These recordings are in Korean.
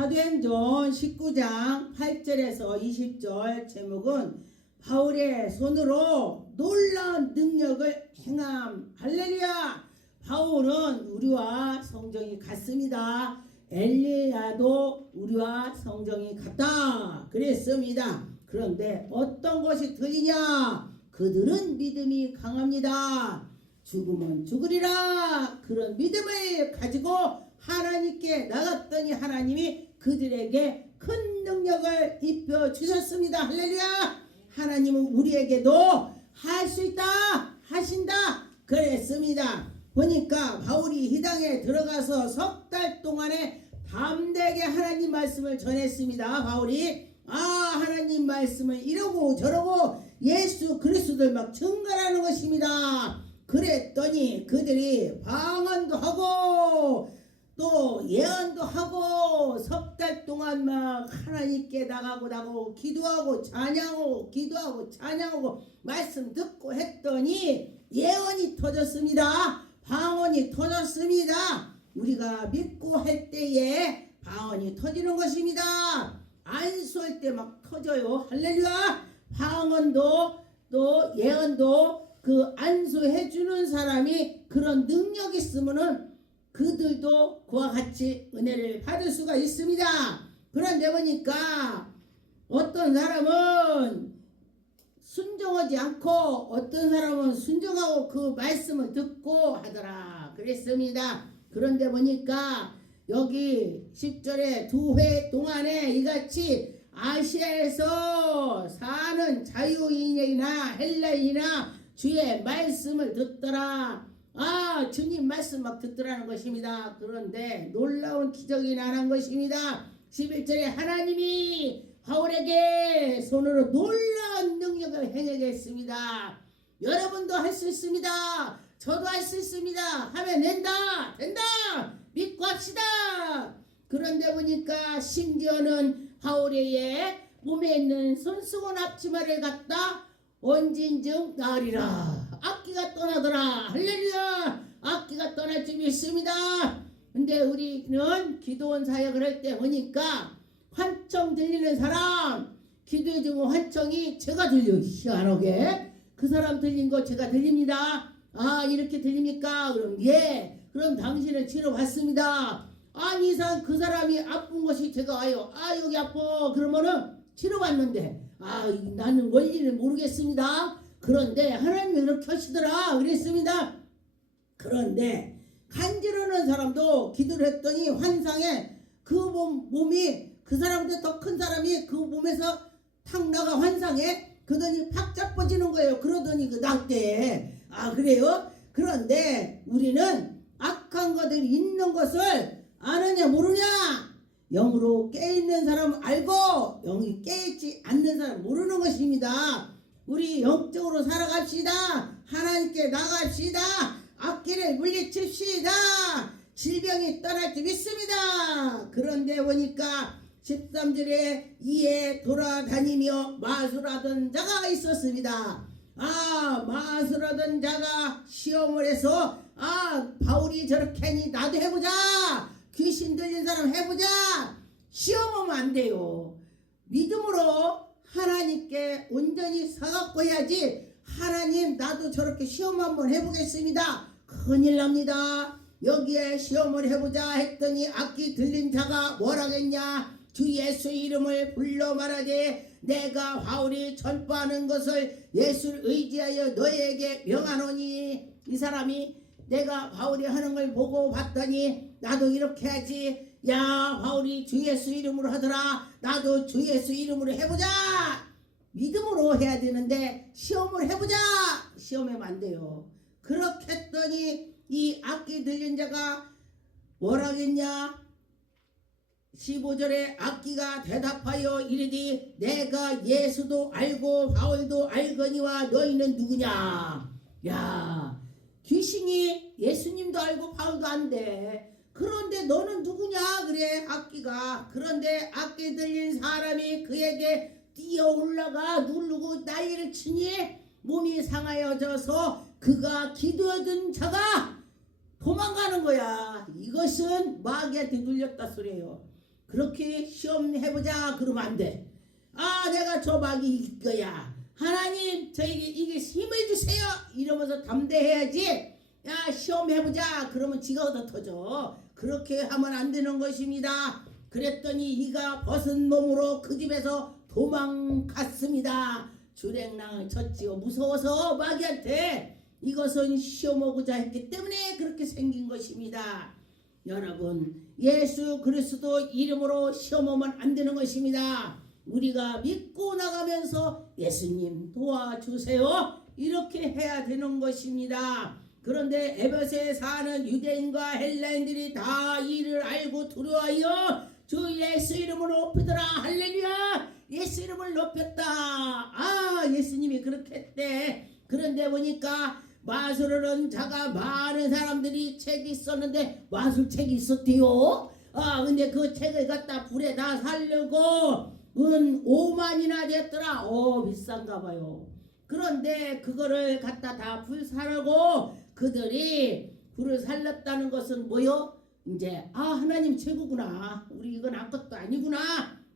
사도행전 19장 8절에서 20절 제목은 바울의 손으로 놀라운 능력을 행함. 할렐루야. 바울은 우리와 성정이 같습니다. 엘리야도 우리와 성정이 같다 그랬습니다. 그런데 어떤 것이 틀리냐? 그들은 믿음이 강합니다. 죽으면 죽으리라. 그런 믿음을 가지고 하나님께 나갔더니 하나님이 그들에게 큰 능력을 입혀 주셨습니다. 할렐루야. 하나님은 우리에게도 할 수 있다 하신다 그랬습니다. 보니까 바울이 이 땅에 들어가서 석 달 동안에 담대하게 하나님 말씀을 전했습니다. 바울이 하나님 말씀을 이러고 저러고 예수 그리스도를 막 증거하는 것입니다. 그랬더니 그들이 방언도 하고 또 예언도 하고 석 달 동안 막 하나님께 나가고 기도하고 찬양하고 말씀 듣고 했더니 예언이 터졌습니다. 방언이 터졌습니다. 우리가 믿고 할 때에 방언이 터지는 것입니다. 안수할 때 막 터져요. 할렐루야. 방언도 또 예언도 그 안수해 주는 사람이 그런 능력이 있으면은 그들도 그와 같이 은혜를 받을 수가 있습니다. 그런데 보니까 어떤 사람은 순종하지 않고 어떤 사람은 순종하고 그 말씀을 듣고 하더라 그랬습니다. 그런데 보니까 여기 10절에 두 회 동안에 이같이 아시아에서 사는 자유인이나 헬라인이나 주의 말씀을 듣더라. 주님 말씀 막 듣더라는 것입니다. 그런데 놀라운 기적이 나는 것입니다. 11절에 하나님이 바울에게 손으로 놀라운 능력을 행하겠습니다. 여러분도 할 수 있습니다. 저도 할 수 있습니다. 하면 된다. 믿고 합시다. 그런데 보니까 심지어는 바울의 몸에 있는 손수건 앞치마를 갖다 얹은즉 나으리라. 악기가 떠나더라. 할렐루야. 악기가 떠날 줄 믿습니다. 근데 우리는 기도원 사역을 할 때 보니까 환청 들리는 사람 기도해주면 환청이 제가 들려요. 희한하게 그 사람 들린 거 제가 들립니다. 이렇게 들립니까? 그럼 예. 그럼 당신을 치료받습니다. 이상 그 사람이 아픈 것이 제가 와요. 여기 아파. 그러면은 치료받는데 나는 원리를 모르겠습니다. 그런데 하나님이 그렇게 하시더라 그랬습니다. 그런데 간지러는 사람도 기도를 했더니 환상에 그 몸이 그 사람보다 더 큰 사람이 그 몸에서 탁 나가 환상에 그러더니 팍 자빠지는 거예요. 그러더니 그 낙대. 그래요? 그런데 우리는 악한 것들이 있는 것을 아느냐 모르냐? 영으로 깨있는 사람 알고 영이 깨있지 않는 사람 모르는 것입니다. 우리 영적으로 살아갑시다. 하나님께 나갑시다. 악기를 물리칩시다. 질병이 떠날 줄 믿습니다. 그런데 보니까 13절에 이에 돌아다니며 마술하던 자가 있었습니다. 마술하던 자가 시험을 해서 바울이 저렇게 하니 나도 해보자. 귀신 들린 사람 해보자. 시험하면 안 돼요. 믿음으로 하나님께 온전히 사갖고 해야지. 하나님 나도 저렇게 시험 한번 해보겠습니다. 큰일 납니다. 여기에 시험을 해보자 했더니 악기 들린 자가 뭐라겠냐. 주 예수 이름을 불러 말하되 내가 바울이 전파하는 것을 예수를 의지하여 너에게 명하노니. 이 사람이 내가 바울이 하는 걸 보고 봤더니 나도 이렇게 하지. 바울이 주 예수 이름으로 하더라. 나도 주 예수 이름으로 해보자. 믿음으로 해야 되는데 시험을 해보자. 시험하면 안 돼요. 그렇게 했더니 이 악기 들린 자가 뭐라겠냐. 15절에 악기가 대답하여 이르되 내가 예수도 알고 바울도 알거니와 너희는 누구냐. 귀신이 예수님도 알고 바울도 안돼. 그런데 너는 누구냐 그래 악기가. 그런데 악기 들린 사람이 그에게 뛰어 올라가 누르고 난리를 치니 몸이 상하여져서 그가 기도하던 자가 도망가는 거야. 이것은 마귀한테 눌렸다 소리예요. 그렇게 시험해보자 그러면 안 돼. 내가 저 마귀 이길 거야. 하나님 저에게 이게 힘을 주세요. 이러면서 담대해야지. 시험해보자 그러면 지가 얻어 터져. 그렇게 하면 안 되는 것입니다. 그랬더니 이가 벗은 몸으로 그 집에서 도망갔습니다. 주랭랑을 쳤지요. 무서워서 마귀한테 이것은 시험하고자 했기 때문에 그렇게 생긴 것입니다. 여러분, 예수 그리스도 이름으로 시험하면 안 되는 것입니다. 우리가 믿고 나가면서 예수님 도와주세요 이렇게 해야 되는 것입니다. 그런데 에베소에 사는 유대인과 헬라인들이 다 이를 알고 두려워하여 주 예수 이름을 높이더라. 할렐루야. 예수 이름을 높였다. 예수님이 그렇게 했대. 그런데 보니까 마술하는 자가 많은 사람들이 책이 있었는데 마술책이 있었대요. 근데 그 책을 갖다 불에다 살려고 은 5만이나 됐더라. 비싼가 봐요. 그런데 그거를 갖다 다 불사라고 그들이 불을 살렸다는 것은 뭐요? 이제 하나님 최고구나. 우리 이건 아무것도 아니구나.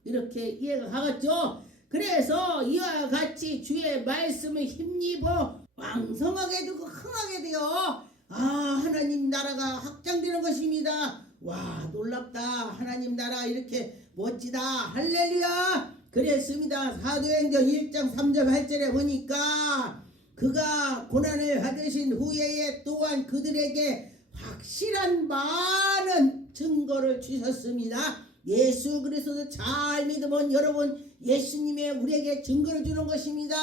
이렇게 이해가 가겠죠. 그래서 이와 같이 주의 말씀을 힘입어 왕성하게 되고 흥하게 되어 하나님 나라가 확장되는 것입니다. 와, 놀랍다. 하나님 나라 이렇게 멋지다. 할렐루야. 그랬습니다. 사도행전 1장 3절 8절에 보니까 그가 고난을 받으신 후에 또한 그들에게 확실한 많은 증거를 주셨습니다. 예수 그리스도 잘 믿으면 여러분 예수님의 우리에게 증거를 주는 것입니다.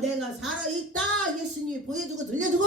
내가 살아있다. 예수님이 보여주고 들려주고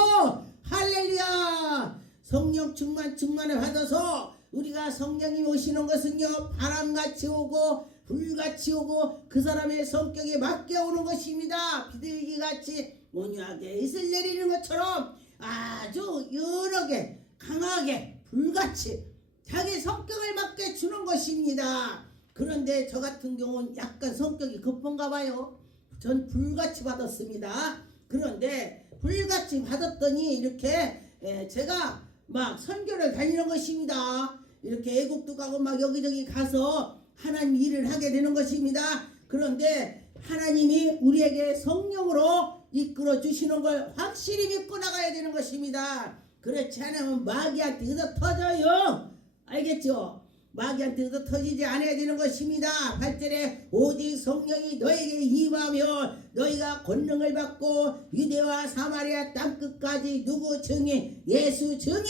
할렐루야. 성령 충만을 받아서 우리가 성령이 오시는 것은요 바람같이 오고 불같이 오고 그 사람의 성격에 맞게 오는 것입니다. 비둘기같이 온유하게 이슬 내리는 것처럼 아주 여러 개 강하게 불같이 자기 성격을 맞게 주는 것입니다. 그런데 저 같은 경우는 약간 성격이 급한가 봐요. 전 불같이 받았습니다. 그런데 불같이 받았더니 이렇게 제가 막 선교를 다니는 것입니다. 이렇게 애국도 가고 막 여기저기 가서 하나님 일을 하게 되는 것입니다. 그런데 하나님이 우리에게 성령으로 이끌어 주시는 걸 확실히 믿고 나가야 되는 것입니다. 그렇지 않으면 마귀한테 얻어 터져요. 알겠죠? 마귀한테 얻어 터지지 않아야 되는 것입니다. 8절에 오직 성령이 너에게 임하며 너희가 권능을 받고 유대와 사마리아 땅끝까지 누구 증인? 예수 증인.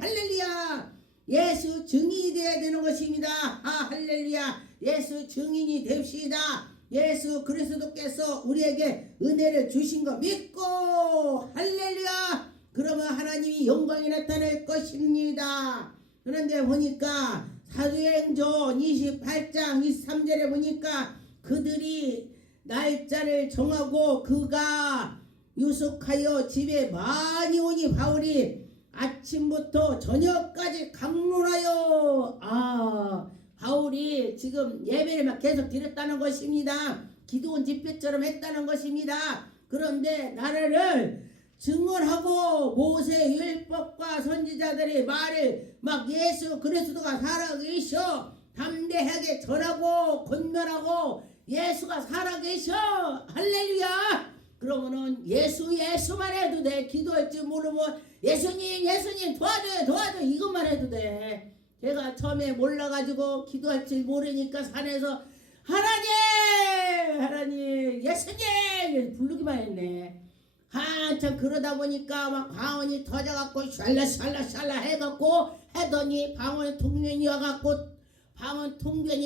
할렐루야. 예수 증인이 되어야 되는 것입니다. 할렐루야. 예수 증인이 됩시다. 예수 그리스도께서 우리에게 은혜를 주신 거 믿고 할렐루야. 그러면 하나님이 영광이 나타날 것입니다. 그런데 보니까 사도행전 28장 23절에 보니까 그들이 날짜를 정하고 그가 유숙하여 집에 많이 오니 바울이 아침부터 저녁까지 강론하여 바울이 지금 예배를 막 계속 드렸다는 것입니다. 기도원 집회처럼 했다는 것입니다. 그런데 나라를 증언하고 모세 율법과 선지자들의 말을 막 예수 그리스도가 살아계셔 담대하게 전하고 권면하고 예수가 살아계셔. 할렐루야. 그러면은 예수만 해도 돼. 기도할 줄 모르면 예수님 도와줘요 이것만 해도 돼. 제가 처음에 몰라가지고 기도할 줄 모르니까 산에서 하나님 예수님 부르기만 했네. 한참 그러다 보니까 막 방언이 터져갖고 샬라샬라 해갖고 하더니 방언 통변이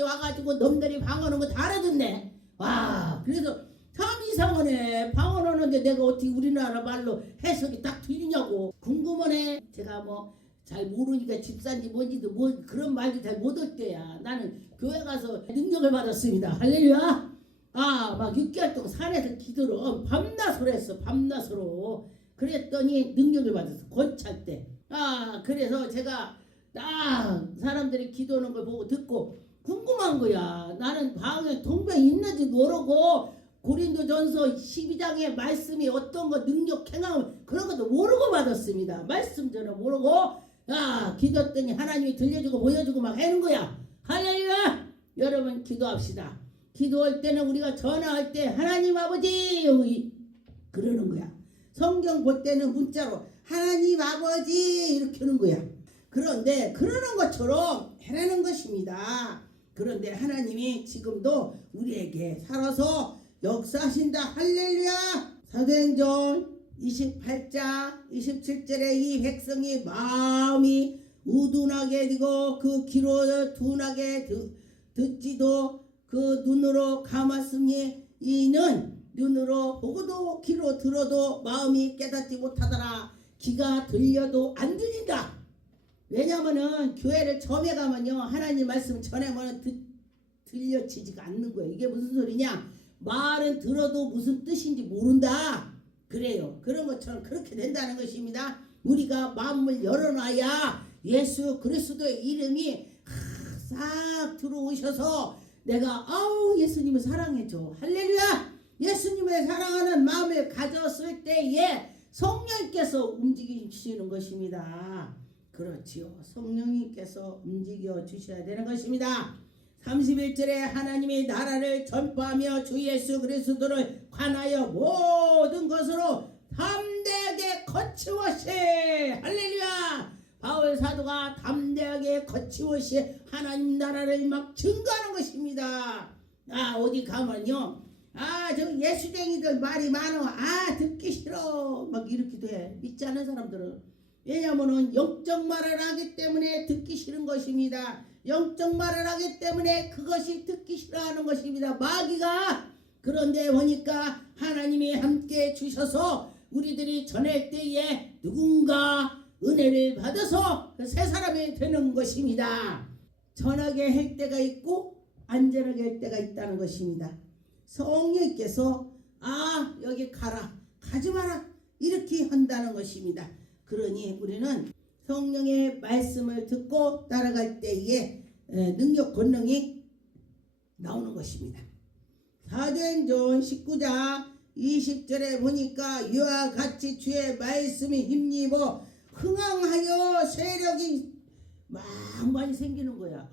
와가지고 놈들이 방언하는 거 다 알아듣네. 와, 그래서 참 이상하네. 방언하는데 내가 어떻게 우리나라 말로 해석이 딱 들리냐고 궁금하네. 제가 뭐 잘 모르니까 집사인지 뭔지도 뭐 그런 말도 잘 못 할 때야. 나는 교회 가서 능력을 받았습니다. 할렐루야. 막 6개월 동안 산에서 기도를 밤낮으로 했어. 밤낮으로. 그랬더니 능력을 받았어. 권찰 때. 그래서 제가 딱 사람들이 기도하는 걸 보고 듣고 궁금한 거야. 나는 방에 통변이 있는지 모르고 고린도전서 12장의 말씀이 어떤 거 능력 행함 그런 것도 모르고 받았습니다. 말씀 전혀 모르고 기도했더니 하나님이 들려주고 보여주고 막 하는 거야. 할렐루야. 여러분 기도합시다. 기도할 때는 우리가 전화할 때 하나님 아버지 여기 그러는 거야. 성경 볼 때는 문자로 하나님 아버지 이렇게 하는 거야. 그런데 그러는 것처럼 해라는 것입니다. 그런데 하나님이 지금도 우리에게 살아서 역사하신다. 할렐루야. 사도행전 28장 27절에 이 백성이 마음이 우둔하게 되고 그 귀로 둔하게 듣지도 그 눈으로 감았으니 이는 눈으로 보고도 귀로 들어도 마음이 깨닫지 못하더라. 귀가 들려도 안 들린다. 왜냐하면은 교회를 처음에 가면요 하나님 말씀 전하면 들려지지가 않는 거예요. 이게 무슨 소리냐? 말은 들어도 무슨 뜻인지 모른다. 그래요. 그런 것처럼 그렇게 된다는 것입니다. 우리가 마음을 열어놔야 예수 그리스도의 이름이 싹 들어오셔서 내가 예수님을 사랑해줘. 할렐루야. 예수님을 사랑하는 마음을 가졌을 때에 성령께서 움직이시는 것입니다. 그렇지요. 성령님께서 움직여 주셔야 되는 것입니다. 31절에 하나님이 나라를 전파하며 주 예수 그리스도를 관하여 모든 것으로 담대하게 거치워시. 할렐루야. 바울 사도가 담대하게 거치워시 하나님 나라를 막 증거하는 것입니다. 어디 가면요 저 예수쟁이들 말이 많어. 듣기 싫어 막 이렇게 돼. 믿지 않는 사람들은. 왜냐하면은 영적 말을 하기 때문에 듣기 싫은 것입니다. 영적 말을 하기 때문에 그것이 듣기 싫어하는 것입니다. 마귀가. 그런데 보니까 하나님이 함께 주셔서 우리들이 전할 때에 누군가 은혜를 받아서 새 사람이 되는 것입니다. 전하게 할 때가 있고 안전하게 할 때가 있다는 것입니다. 성령께서 여기 가라 가지 마라 이렇게 한다는 것입니다. 그러니 우리는 성령의 말씀을 듣고 따라갈 때에 능력 권능이 나오는 것입니다. 사도행전 19장 20절에 보니까 이와 같이 주의 말씀이 힘입어 흥황하여 세력이 막 많이 생기는 거야.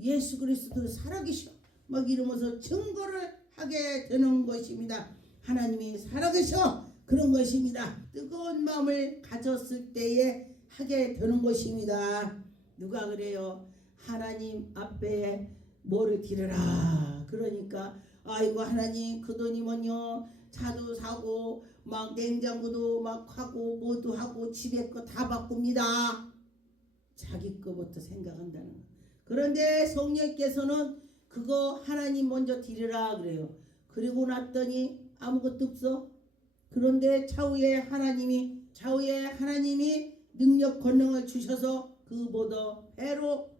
예수 그리스도 살아계셔 막 이러면서 증거를 하게 되는 것입니다. 하나님이 살아계셔 그런 것입니다. 뜨거운 마음을 가졌을 때에 하게 되는 것입니다. 누가 그래요? 하나님 앞에 뭐를 드려라. 그러니까 아이고 하나님 그 돈이면요 차도 사고 막 냉장고도 막 하고 뭐도 하고 집에 거 다 바꿉니다. 자기 거부터 생각한다는 거. 그런데 성령께서는 그거 하나님 먼저 드리라 그래요. 그리고 났더니 아무것도 없어. 그런데 차후에 하나님이 능력 권능을 주셔서 그보다 배로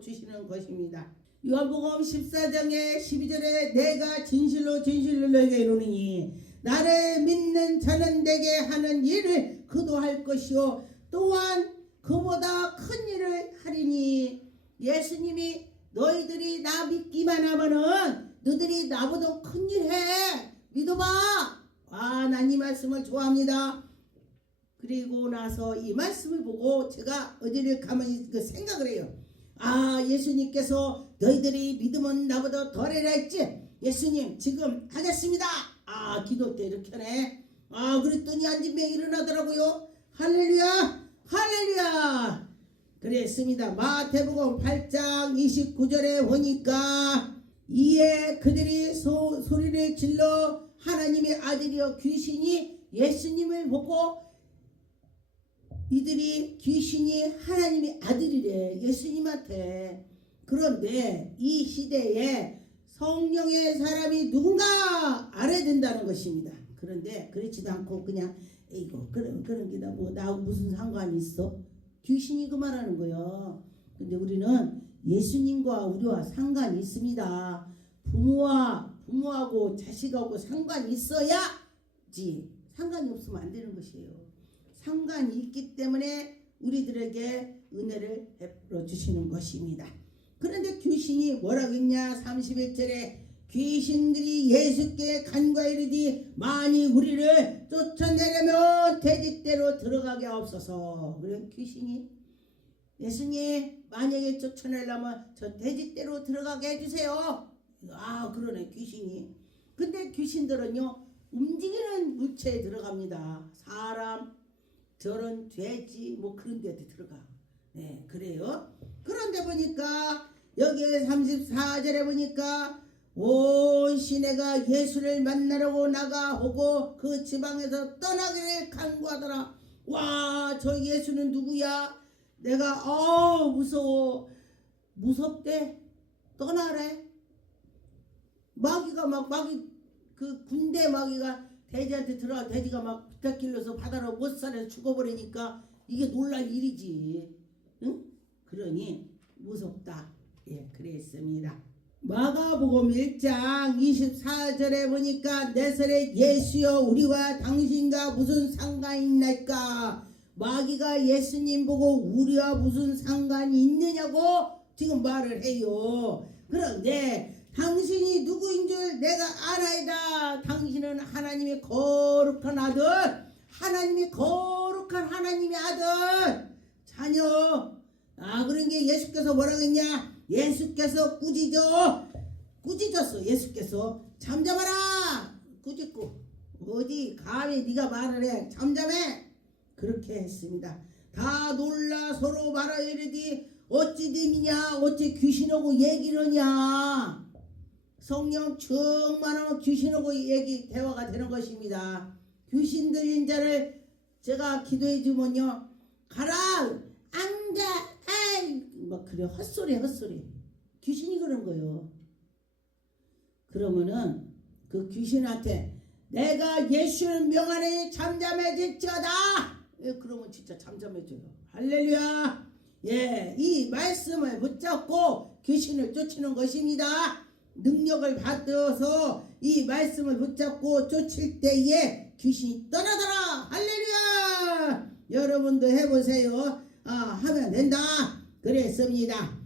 주시는 것입니다. 요한복음 14장의 12절에 내가 진실로 너에게 이르노니 나를 믿는 자는 내게 하는 일을 그도 할 것이요 또한 그보다 큰 일을 하리니. 예수님이 너희들이 나 믿기만 하면은 너희들이 나보다 큰 일 해. 믿어봐. 난 이 말씀을 좋아합니다. 그리고 나서 이 말씀을 보고 제가 어디를 가만히 생각을 해요. 예수님께서 너희들이 믿으면 나보다 덜해라 했지. 예수님 지금 하겠습니다. 기도 때 이렇게 하네. 그랬더니 앉은 명이 일어나더라고요. 할렐루야 할렐루야. 그랬습니다. 마태복음 8장 29절에 보니까 이에 그들이 소리를 질러 하나님의 아들이여 귀신이 예수님을 보고 이들이 귀신이 하나님의 아들이래 예수님한테. 그런데 이 시대에 성령의 사람이 누군가 알아야 된다는 것입니다. 그런데 그렇지도 않고 그냥 그런 게다 뭐 나하고 무슨 상관이 있어? 귀신이 그 말하는 거예요. 근데 우리는 예수님과 우리와 상관이 있습니다. 부모하고 자식하고 상관이 있어야지. 상관이 없으면 안 되는 것이에요. 상관이 있기 때문에 우리들에게 은혜를 베풀어 주시는 것입니다. 그런데 귀신이 뭐라고 했냐? 31절에 귀신들이 예수께 간과히 이르되 만일 우리를 쫓아내려면 돼지떼로 들어가게 없어서. 그래 귀신이 예수님 만약에 쫓아내려면 저 돼지떼로 들어가게 해주세요. 아 그러네 귀신이. 근데 귀신들은요 움직이는 물체에 들어갑니다. 사람, 저런 돼지 뭐 그런 데 들어가. 네 그래요. 그런데 보니까 여기에 34절에 보니까 온 시내가 예수를 만나려고 나가오고 그 지방에서 떠나기를 간구하더라. 와 저 예수는 누구야? 내가 무서워. 무섭대. 떠나래. 마귀가 막 그 군대 마귀가 돼지한테 들어가 돼지가 막 부탁길러서 바다로 못 살아서 죽어버리니까 이게 놀랄 일이지. 응? 그러니 무섭다. 예, 그랬습니다. 마가복음 1장 24절에 보니까 나사렛 예수여 우리와 당신과 무슨 상관이 있나이까. 마귀가 예수님 보고 우리와 무슨 상관이 있느냐고 지금 말을 해요. 그런데 당신이 누구인 줄 내가 알아이다. 당신은 하나님의 거룩한 아들, 하나님의 거룩한 하나님의 아들 자녀. 그런 게 예수께서 뭐라고 했냐? 예수께서 꾸짖었어. 예수께서 잠잠하라. 꾸짖고 어디 감히 네가 말을 해. 잠잠해. 그렇게 했습니다. 다 놀라 서로 말하 이르되 어찌 됨이냐? 어찌 귀신하고 얘기를 하냐? 성령 충만하면 귀신하고 얘기 대화가 되는 것입니다. 귀신 들린 자를 제가 기도해 주면요 가라 앉아 아이 막 그래 헛소리 귀신이 그런 거예요. 그러면은 그 귀신한테 내가 예수를 명하니 잠잠해질지어다. 그러면 진짜 잠잠해져요. 할렐루야. 예, 이 말씀을 붙잡고 귀신을 쫓는 것입니다. 능력을 받아서 이 말씀을 붙잡고 쫓을 때에 귀신이 떠나더라. 할렐루야. 여러분도 해보세요. 하면 된다. 그랬습니다.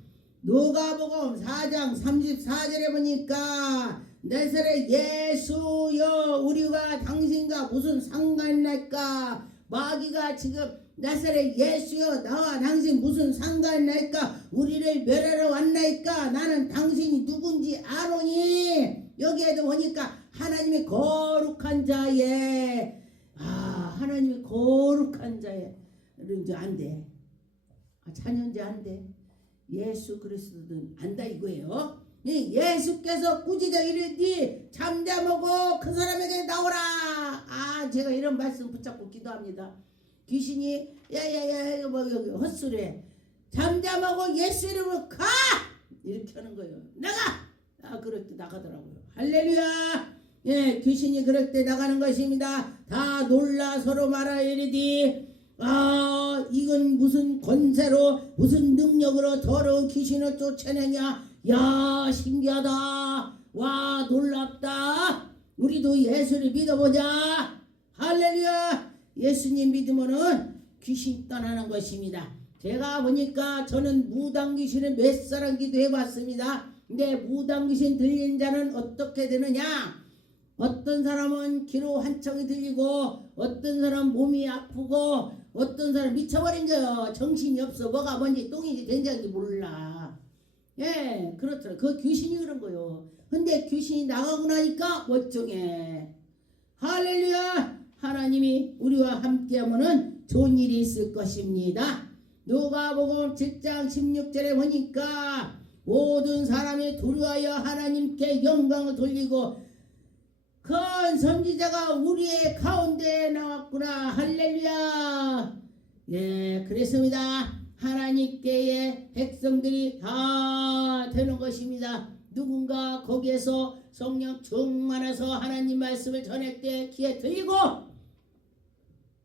누가복음 4장 34절에 보니까 나사렛 예수여 우리와 당신과 무슨 상관날까. 마귀가 지금 나사렛 예수여 나와 당신 무슨 상관날까. 우리를 멸하러 왔나이까. 나는 당신이 누군지 아노니. 여기에도 보니까 하나님의 거룩한 자에 하나님의 거룩한 자에 이제 안 돼. 자녀인지 안 돼. 예수 그리스도는 안다 이거예요. 예수께서 꾸짖어 이르니 잠잠하고 그 사람에게 나오라. 제가 이런 말씀 붙잡고 기도합니다. 귀신이 야야야 뭐 여기 헛소리해. 잠잠하고 예수 이름으로 가 이렇게 하는 거예요. 나가. 그럴 때 나가더라고요. 할렐루야. 예, 귀신이 그럴 때 나가는 것입니다. 다 놀라 서로 말하 이르되 이건 무슨 권세로 무슨 능력으로 더러운 귀신을 쫓아내냐. 야 신기하다. 와 놀랍다. 우리도 예수를 믿어보자. 할렐루야. 예수님 믿으면은 귀신 떠나는 것입니다. 제가 보니까 저는 무당 귀신을 몇 사람 기도해봤습니다. 근데 무당 귀신 들린 자는 어떻게 되느냐. 어떤 사람은 귀로 한청이 들리고 어떤 사람 몸이 아프고 어떤 사람 미쳐버린 거요. 정신이 없어. 뭐가 뭔지 똥인지 된장인지 몰라. 예, 그렇더라. 그 귀신이 그런 거요. 근데 귀신이 나가고 나니까 멀쩡해. 할렐루야. 하나님이 우리와 함께하면은 좋은 일이 있을 것입니다. 누가복음 7장 16절에 보니까 모든 사람이 두려워하여 하나님께 영광을 돌리고 큰 선지자가 우리의 가운데에 나왔구나. 할렐루야. 예, 그랬습니다. 하나님께의 백성들이 다 되는 것입니다. 누군가 거기에서 성령 충만해서 하나님 말씀을 전할 때 귀에 들리고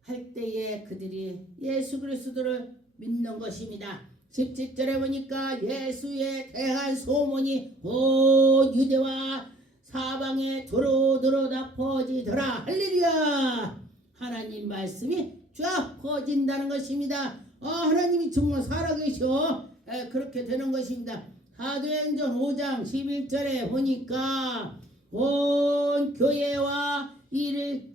할 때에 그들이 예수 그리스도를 믿는 것입니다. 17절에 보니까 예수에 대한 소문이 온 유대와 사방에 도로도로 다 퍼지더라. 할렐루야. 하나님 말씀이 쫙 퍼진다는 것입니다. 하나님이 정말 살아계셔. 그렇게 되는 것입니다. 사도행전 5장 11절에 보니까 온 교회와 이를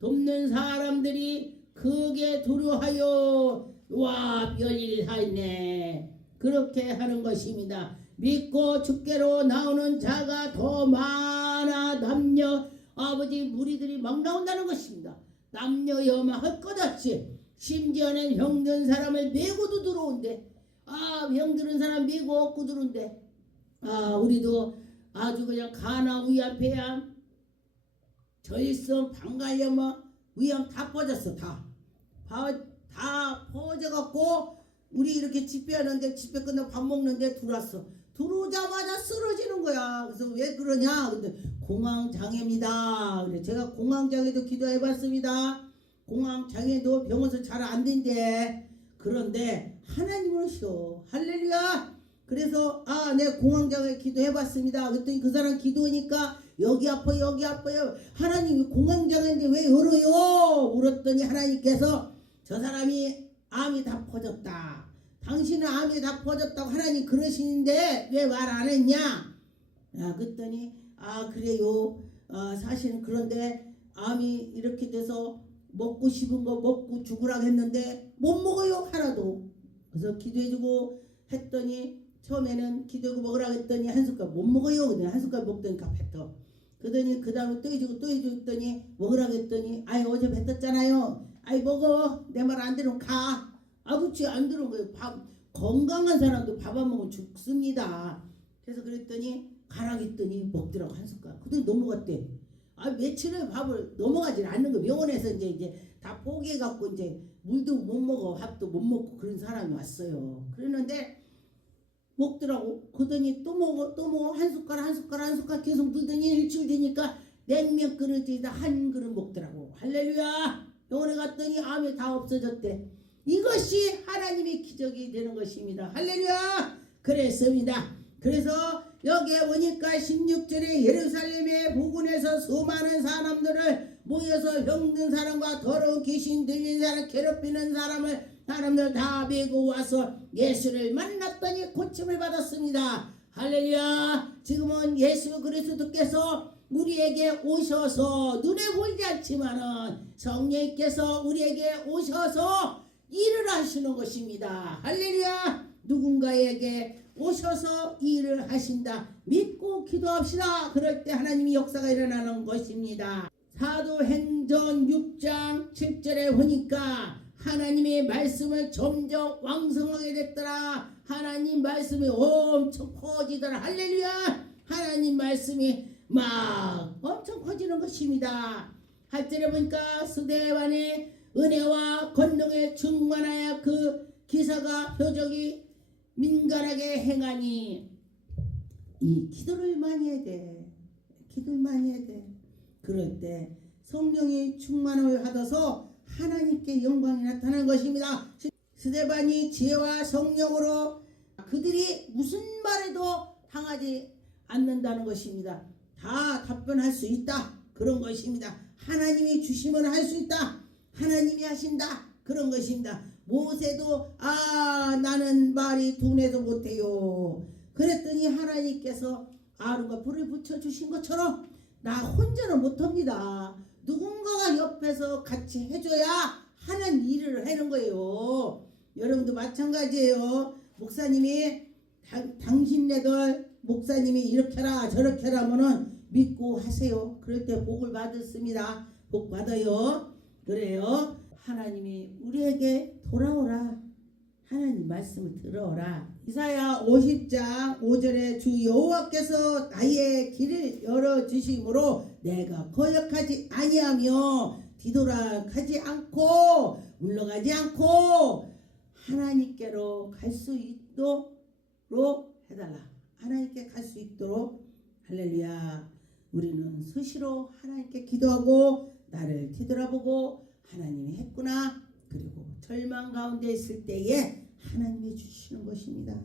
돕는 사람들이 크게 두려워하여 와 별일이 다 있네. 그렇게 하는 것입니다. 믿고 주께로 나오는 자가 더 많아 남녀 아버지 무리들이 막 나온다는 것입니다. 남녀 여마 할 것 없이 심지어는 병든 사람을 메고도 들어온대. 병든 사람 메고 얻고 들어온대. 우리도 아주 그냥 가나 위암 폐암 저일성 방갈염 위암 다 퍼졌어. 다 퍼져갖고 우리 이렇게 집회하는데 집회 끝나고 밥 먹는데 들어왔어. 들어오자마자 쓰러지는 거야. 그래서 왜 그러냐? 근데 공황장애입니다. 그래 제가 공황장애도 기도해봤습니다. 공황장애도 병원에서 잘 안 된대. 그런데 하나님을 쉬어. 할렐루야. 그래서 내 공황장애 기도해봤습니다. 그랬더니 그 사람 기도하니까 여기 아파요 여기 아파요. 하나님이 공황장애인데 왜 이러요? 물었더니 하나님께서 저 사람이 암이 다 퍼졌다. 당신은 암이 다 퍼졌다고 하나님 그러시는데 왜 말 안 했냐? 그랬더니 그래요. 사실은 그런데 암이 이렇게 돼서 먹고 싶은 거 먹고 죽으라고 했는데 못 먹어요 하나도. 그래서 기도해주고 했더니 처음에는 기도하고 먹으라고 했더니 한 숟갈 못 먹어요. 그냥 한 숟갈 먹더니까 뱉어. 그러더니 그 다음에 또 해주고 또 해줬더니 먹으라고 했더니 어제 뱉었잖아요. 먹어. 내 말 안 들으면 가. 그치 안 들은 거예요. 건강한 사람도 밥 안 먹으면 죽습니다. 그래서 그랬더니 가라고 했더니 먹더라고 한 숟갈. 그랬더니 넘어갔대. 며칠을 밥을 넘어가질 않는 거. 병원에서 이제 다 포기해갖고 이제 물도 못 먹어 밥도 못 먹고 그런 사람이 왔어요. 그랬는데 먹더라고. 그러더니 또 먹어 한 숟갈 계속 넣더니 일주일 되니까 냉면 그릇에다 한 그릇 먹더라고. 할렐루야. 병원에 갔더니 암이 다 없어졌대. 이것이 하나님의 기적이 되는 것입니다. 할렐루야. 그랬습니다. 그래서 여기에 보니까 16절에 예루살렘의 부근에서 수많은 사람들을 모여서 병든 사람과 더러운 귀신 들린 사람 괴롭히는 사람들 다 메고 와서 예수를 만났더니 고침을 받았습니다. 할렐루야. 지금은 예수 그리스도께서 우리에게 오셔서 눈에 보이지 않지만은 성령께서 우리에게 오셔서 일을 하시는 것입니다. 할렐루야. 누군가에게 오셔서 일을 하신다. 믿고 기도합시다. 그럴 때 하나님의 역사가 일어나는 것입니다. 사도행전 6장 7절에 보니까 하나님의 말씀을 점점 왕성하게 됐더라. 하나님 말씀이 엄청 커지더라. 할렐루야. 하나님 말씀이 막 엄청 커지는 것입니다. 8절에 보니까 스데반의 은혜와 권능에 충만하여 그 기사가 표적이 민간하게 행하니. 이 기도를 많이 해야 돼. 기도를 많이 해야 돼. 그럴 때 성령이 충만함을 받아서 하나님께 영광이 나타나는 것입니다. 스데반이 지혜와 성령으로 그들이 무슨 말에도 당하지 않는다는 것입니다. 다 답변할 수 있다. 그런 것입니다. 하나님이 주시면 할 수 있다. 하나님이 하신다. 그런 것입니다. 모세도 나는 말이 둔해도 못해요. 그랬더니 하나님께서 아론과 불을 붙여주신 것처럼 나 혼자는 못합니다. 누군가가 옆에서 같이 해줘야 하는 일을 하는 거예요. 여러분도 마찬가지예요. 목사님이 당신네들 목사님이 이렇게 해라 저렇게 해라 하면은 믿고 하세요. 그럴 때 복을 받습니다. 복 받아요. 그래요. 하나님이 우리에게 돌아오라. 하나님 말씀을 들어오라. 이사야 50장 5절에 주 여호와께서 나의 길을 열어주심으로 내가 거역하지 아니하며 뒤돌아가지 않고 물러가지 않고 하나님께로 갈 수 있도록 해달라. 하나님께 갈 수 있도록. 할렐루야. 우리는 수시로 하나님께 기도하고 나를 뒤돌아보고 하나님이 했구나. 그리고 절망 가운데 있을 때에 하나님이 주시는 것입니다.